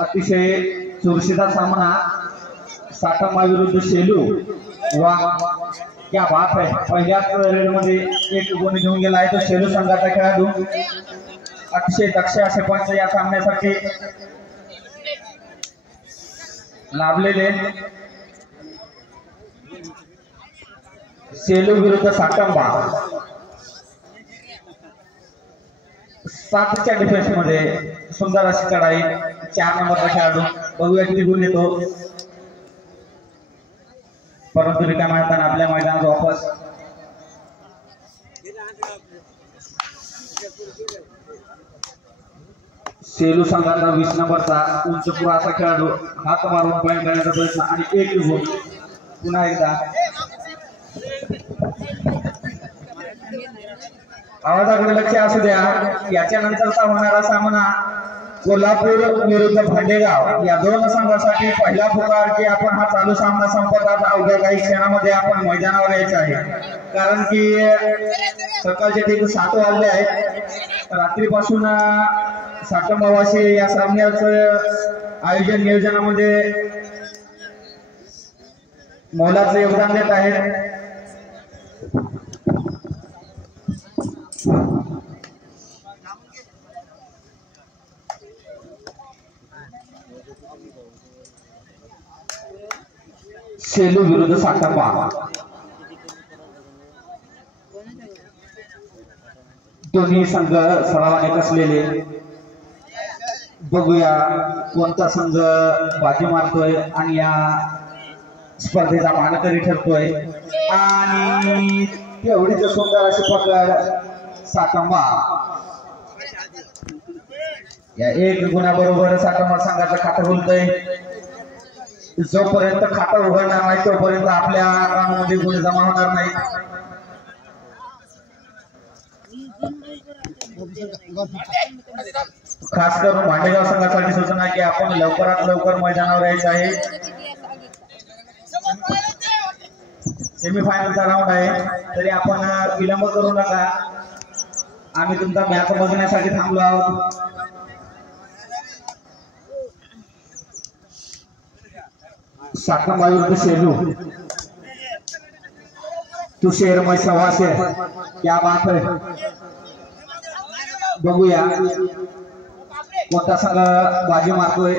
अतिशय चुरशीचा सामना साठंबा विरुद्ध शेलू। वा क्या बात आहे, पहिल्याच रेडमध्ये एक गुण घेऊन गेला आहे तो शेलू संघाचा खेळाडू। अतिशय दक्ष असे पंच या सामन्यासाठी लाभलेले। शेलू विरुद्ध साठंबा 7च्या डिफेन्स मध्ये सुंदर अशी चढाई। 4 नंबरचा खेळाडू बघूया किती गुण येतो, परंतु रिकाम्या हाताने आपल्या मैदानात वापस। शेलू संघाचा 20 नंबरचा उंचपुरा असा खेळाडू हात मारून पॉईंट करण्याचा प्रयत्न आणि एक गुण पुन्हा एकदा। आवाजाकडे लक्ष असू द्या। याच्या नंतरचा होणारा सामना कोल्हापूर विरुद्ध भांडेगाव या दोन संघासाठी पहिला पुकार की आपण हा चालू सामना संपतात अवघ्या काही क्षणामध्ये आपण मैदानावर यायचं आहे, कारण की सकाळचे ठीक 7 वाजले आहेत। रात्रीपासून साठंबावाशी या सामन्याचं आयोजन नियोजनामध्ये मोलाचं योगदान देत आहेत। शेलू विरुद्ध साठंबा दोन्ही संघ सरावाने कसलेले। बघूया कोणता संघ बाजी मारतोय आणि या स्पर्धेचा मानकरी ठरतोय। आणि तेवढीच सुंदर अशी पकड साठंबा या 1 गुणाबरोबर साठंबा संघाचं खातं खुलतंय। जोपर्यंत खातं उघडणार नाही तोपर्यंत आपल्या रांगमध्ये गुण जमा होणार नाही। खास करून भांडेगाव संघासाठी सूचना की आपण लवकरात लवकर मैदानावर यायचं आहे। सेमीफायनलचा राऊंड आहे तरी आपण विलंब करू नका, आम्ही तुमचा मॅच बघण्यासाठी थांबलो आहोत। साठंबा विरुद्ध शेलू तू शेर मैं सवा शेर, क्या बात है। बघूया कोणता संघ बाजी मारतोय।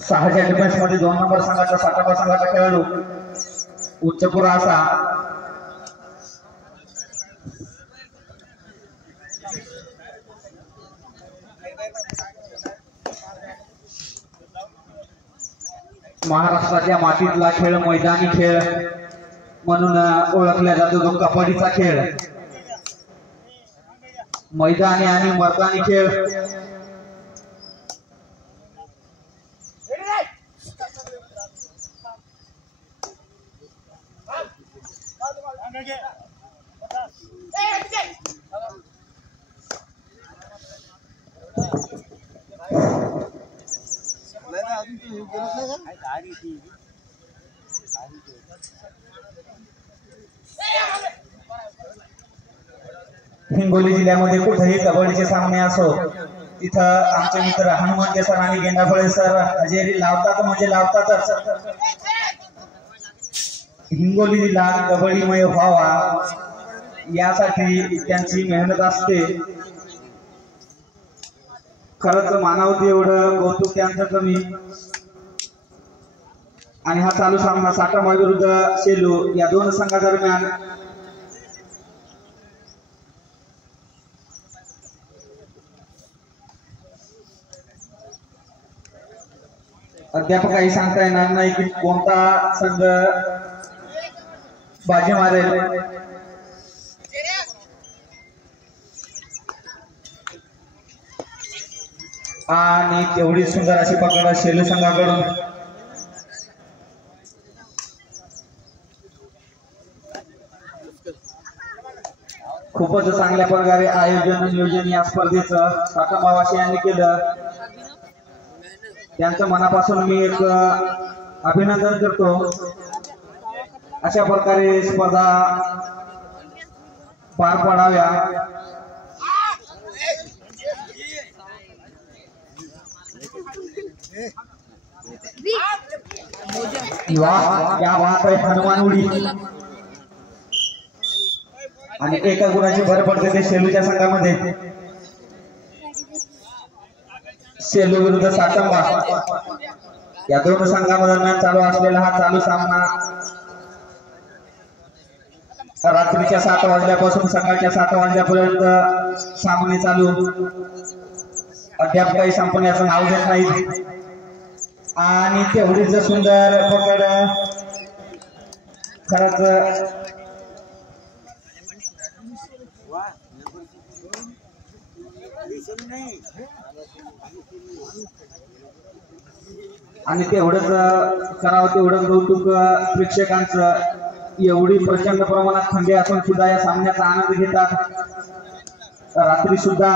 सहाच्या डिफेन्स मध्ये 2 नंबर संघाचा साठंबा संघाचा खेळाडू उच्चपुरा असा। महाराष्ट्राच्या मातीतला खेळ मैदानी खेळ म्हणून ओळखला जातो तो कबड्डीचा खेळ। मैदानी आणि मर्दानी खेळ हिंगोली जिल्ह्यामध्ये कुठेही कबड्डीचे सामने असो तिथं आमचे मित्र हनुमान सर आणि गेंडाफळे सर हजेरी लावतात म्हणजे लावतातच। हिंगोली जिल्हा कबड्डीमय व्हावा यासाठी त्यांची मेहनत असते। खरंच मानावं एवढं कौतुक त्यांचं कमी। आणि हा चालू सामना साठंबा विरुद्ध शेलू या दोन संघादरम्यान अद्याप काही सांगता येणार नाही की कोणता संघ बाजी मारेल। आणि तेवढी सुंदर अशी पकड शेलू संघाकडून। खूपच चांगल्या प्रकारे आयोजन नियोजन या स्पर्धेचं साठंबावासियांनी केलं, त्यांचं मनापासून मी एक अभिनंदन करतो। अशा प्रकारे स्पर्धा पार पडाव्या। या बात आहे हनुमान उडी आणि एका गुणाची भर पडते ते शेलूच्या संघामध्ये। शेलू विरुद्ध साटंबा या दोन संघांदरम्यान चालू असलेला हा चालू सामना रात्रीच्या 7 वाजल्यापासून सकाळच्या 7 वाजल्यापर्यंत सामने चालू, अद्याप काही संपण्याचं नाव घेत नाही। आणि तेवढीच सुंदर पकड खरंच आणि तेवढंच करावं तेवढं कौतुक प्रेक्षकांचं। एवढी प्रचंड प्रमाणात थंडी असून सुद्धा या सामन्याचा आनंद घेतात रात्री सुद्धा।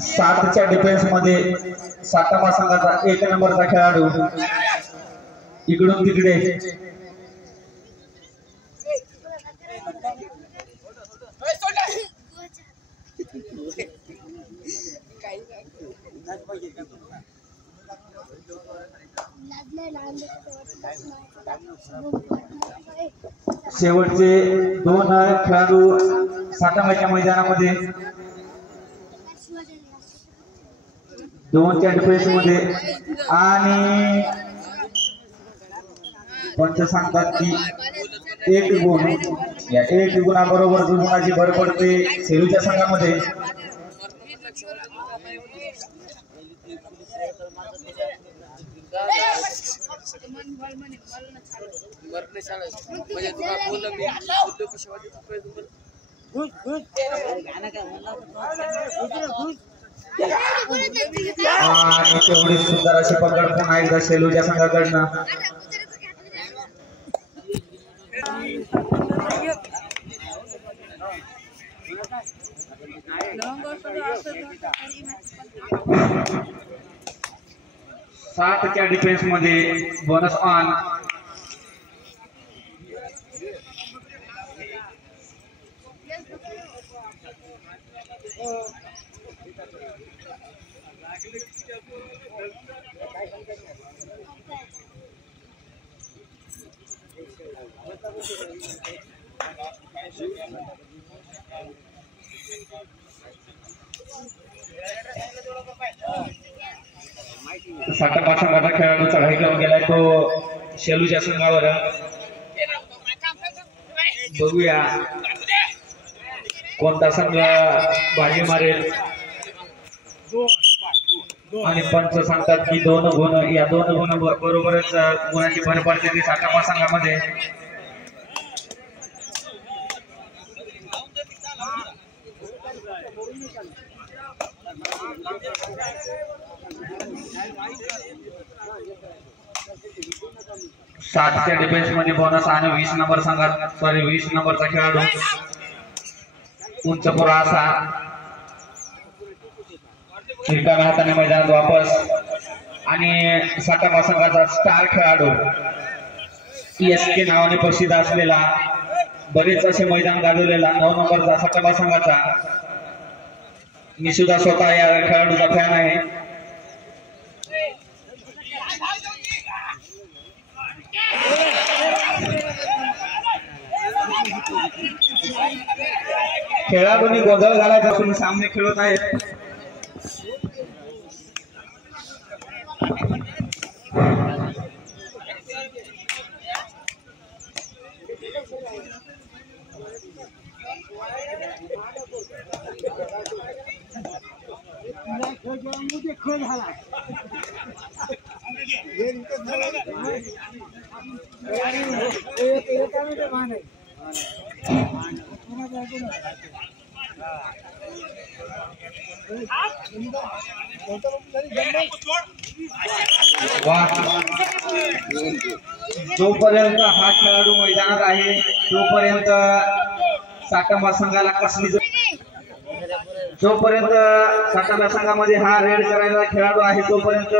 सातच्या डिफेन्स मध्ये सातारा संघाचा 1 नंबरचा खेळाडू इकडून तिकडे शेवटचे 2 खेळाडू साताराच्या मैदानामध्ये 2च्या डिफेन्स मध्ये आणि पंच सांगतात की 1 गुण, या 1 गुणाबरोबर 2 गुणाची भर पडते शेलूच्या संघामध्ये। तेवढी सुंदर अशी पकड पुन्हा एकदा शेलूच्या संघाकडनं। सातच्या डिफेन्स मध्ये बोनस ऑन सातारा संघाचा खेळाडू चढाई करून गेलाय तो शेलूच्या संघावर। बघूया कोणता संघ बाजी मारेल आणि पंच सांगतात की 2 गुण, या 2 गुण बरोबरच गुणाची भर पडते ती सातारा संघामध्ये। सातच्या डिफेन्स मध्ये बोनस आणि 20 नंबर संघात 20 नंबरचा खेळाडू उंच पुरा असा रिकाम्या हाताने मैदानात वापस। आणि सातारा संघाचा स्टार खेळाडू ESK नावाने प्रसिद्ध असलेला, बरेच असे मैदान गाजवलेला 9 नंबरचा सातारा संघाचा। मी सुद्धा स्वतः या खेळाडूचा फॅन आहे। खेळाडूंनी गोंधळ घालायचा असून सामने खेळत आहेत। जोपर्यंत हा खेळाडू मैदानात आहे तोपर्यंत सातारा संघाला कसली जोपर्यंत सातारा संघामध्ये हा रेड करायला खेळाडू आहे तोपर्यंत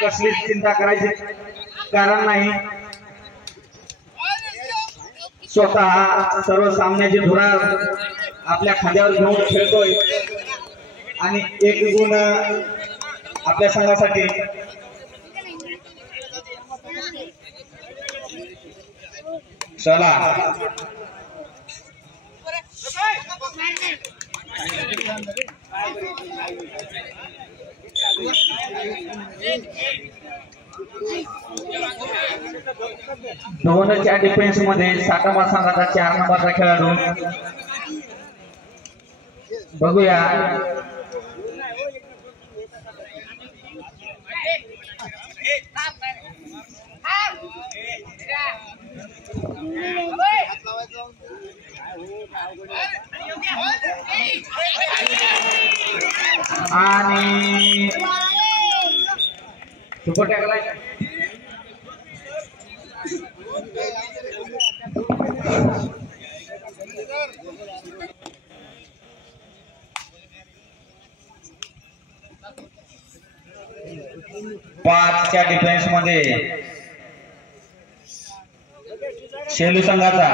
कसलीच चिंता करायची कारण नाही. स्वतः सर्व सामन्याची धुरा आपल्या खांद्यावर घेऊन खेळतोय आणि एक गुण आपल्या संघासाठी. चला दोनच्या डिफेन्स मध्ये सातारा संघाचा 4 नंबरचा खेळाडू बघूया. आणि सुपर टॅकल आहे. पाचच्या डिफेन्स मध्ये शेलू संघाचा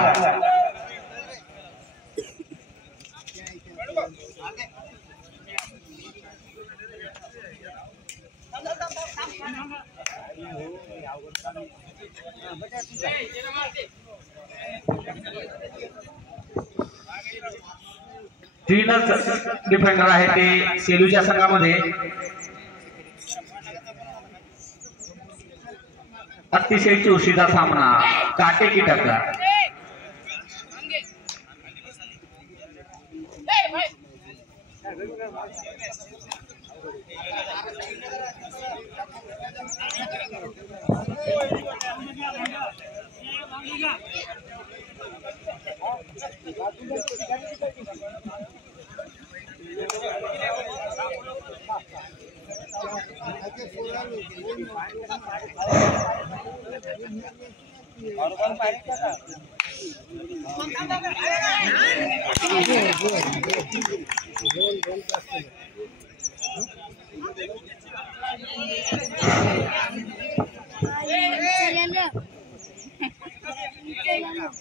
तीनच डिफेंडर आहे ते सेलूच्या संघामध्ये. अतिशय चुरशीचा सामना, काटेकी टकला.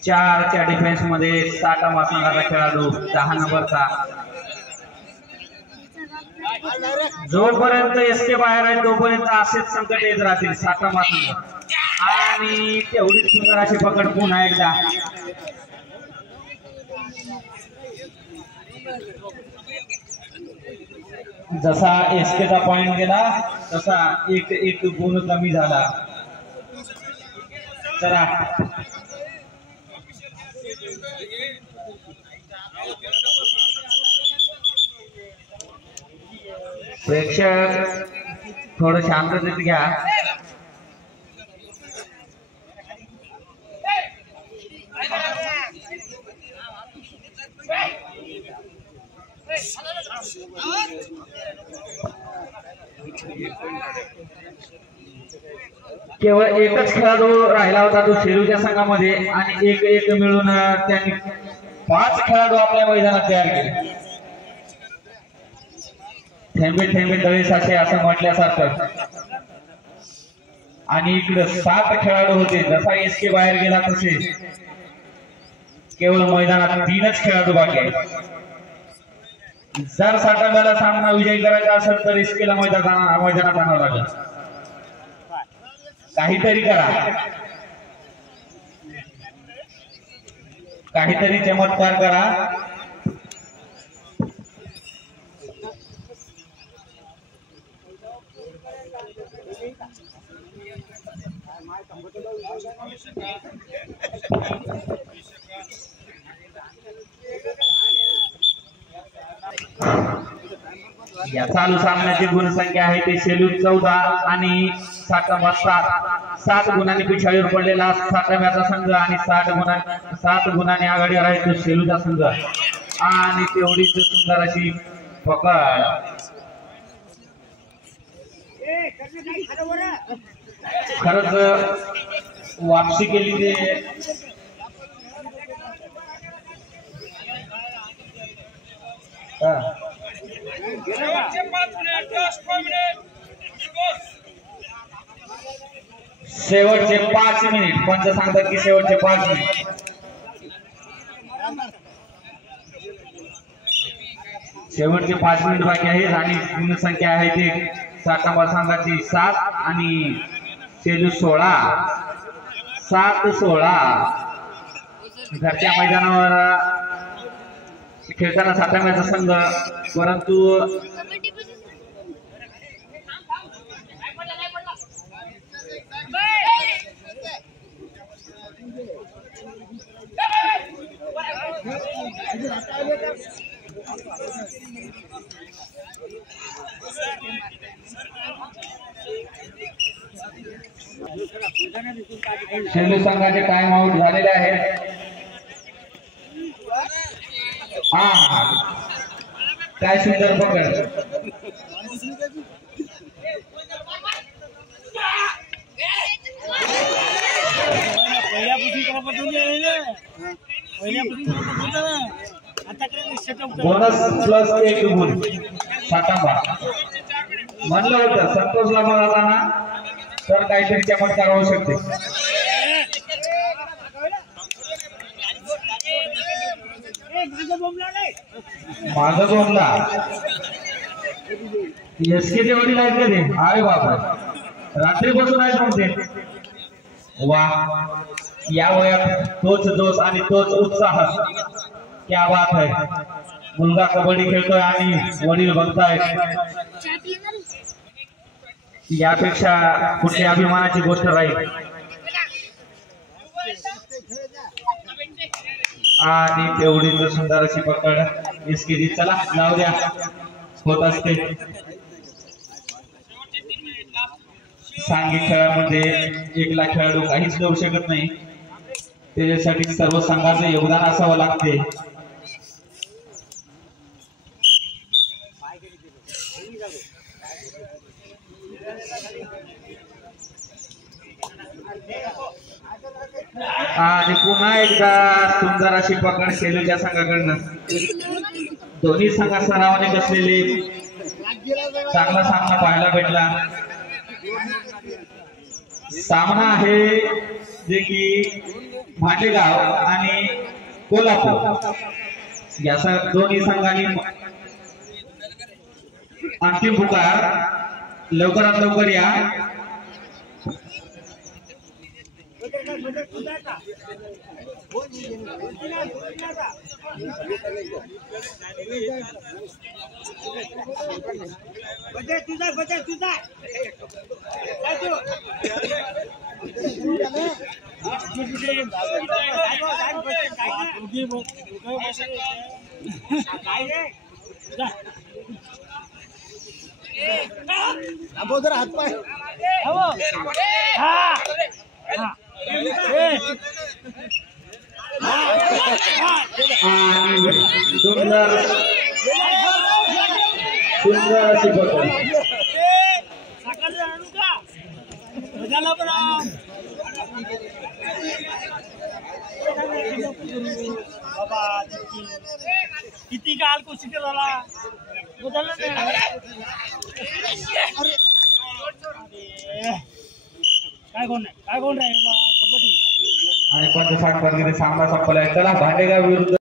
चारच्या डिफेन्स मध्ये सातारा संघाचा खेळाडू 10 नंबरचा. जोपर्यंत एसके बाहेर आहे तोपर्यंत असेच संकट येत राहतील सातारा संघ. आणि तेवढीच सुंदर अशी पकड पुन्हा एकदा. जसा एसकेचा पॉइंट गेला तसा एक गुण कमी झाला. चला प्रेक्षक थोडं शांततेत घ्या. केवळ एकच खेळाडू राहिला होता तो शेलूच्या संघामध्ये आणि एक मिळून त्यांनी 5 खेळाडू आपल्या मैदानात तयार केले. थेंबे थेंबे तळे साचे असं म्हटल्यासारखं. आणि इकडे 7 खेळाडू होते. जसा एसके बाहेर गेला तसे केवळ मैदानात 3च खेळाडू बाकी आहेत. जर साताऱ्याला सामना विजयी करायचा असेल तर एसकेला मैदानात आणावं लागेल. काहीतरी करा, काहीतरी चमत्कार करा. या चालू सामन्याची गुणसंख्या आहे ते शेलू 14 आणि सातारा 7 गुणांनी पिछाडीवर पडलेला साताऱ्याचा संघ आणि 7 गुणांनी आघाडीवर आहे तो शेलूचा संघ. आणि तेवढीच सुंदर अशी पकड. खरंच वापसी केली ते शेवटचे 5 मिनिट पंच सांगतात की शेवटचे 5 मिनिट शेवटचे 5 मिनिट बाकी आहेत आणि गुण संख्या आहे ते 7 नंबर संघाची 7 आणि सेलू 16 7-16 घरच्या मैदानावर खेळताना साताऱ्याचा संघ परंतु शेलू संघाचे टाइम आउट झालेले आहेत काय सुंदर पकड बोनस प्लस 1 गुण सातांबा म्हणलं होतं संतोषला बघाला ना तर काहीतरी चमत्कार होऊ शकते माझा बोमला एसकेचे वडील आहेत का ते अरे बाबा रात्री बसून आहेत म्हणते वा या वयात तोच जोश आणि तोच उत्साह क्या बात आहे मुलगा कबड्डी खेळतोय आणि वडील बघतायत यापेक्षा कुठली अभिमानाची गोष्ट राहील आणि तेवढीच सुंदर अशी पकड एसकेजी चला लावू द्या होत असते सांघिक खेळामध्ये एकला खेळाडू काहीच करू शकत नाही त्याच्यासाठी सर्व संघाचं योगदान असावं लागते आणि पुन्हा एकदा सुंदर अशी पकड शेलूच्या संघाकडनं दोन्ही संघ सरावाने बसलेले चांगला सामना पाहायला भेटला सामना आहे जे की भांडेगाव आणि कोल्हापूर या दोन्ही संघांनी अंतिम पुकार लवकरात लवकर या अगोदर हात पाय सुंदर सुंदर अशी पकड किती काल कुस्ती झाला काय कोण नाही काय कोण राहील कबड्डी आणि 50 सामना संपलाय चला भांडेगाव विरुद्ध